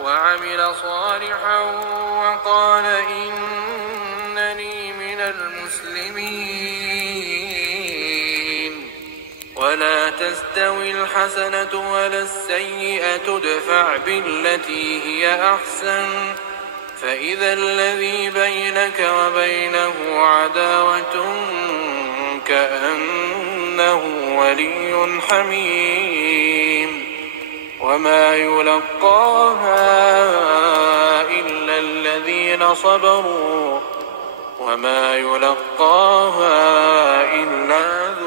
وعمل صالحا وقال إنني من المسلمين. ولا تستوي الحسنة ولا السيئة ادفع بالتي هي أحسن فإذا الذي بينك وبينه عداوة كأنه ولي حميم. وما يلقاها إلا الذين صبروا وما يلقاها إلا ذو